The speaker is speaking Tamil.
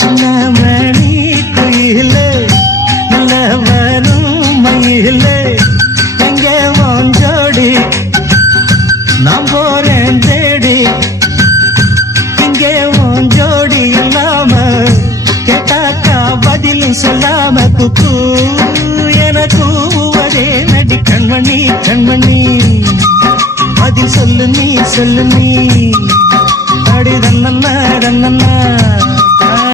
சின்னமணி குயிலே நல்லவனும் மயிலே எங்கே வாஞ்சோடி நான் போறேன் தேடி இங்கே வாஞ்சோடி இல்லாம கேட்டாக்கா பதிலும் சொல்லாம குக்கு என கூவதே நடி கண்மணி கண்மணி பதில் சொல்லு நீ அடி ரன்னண்ணா ரன்னண்ணா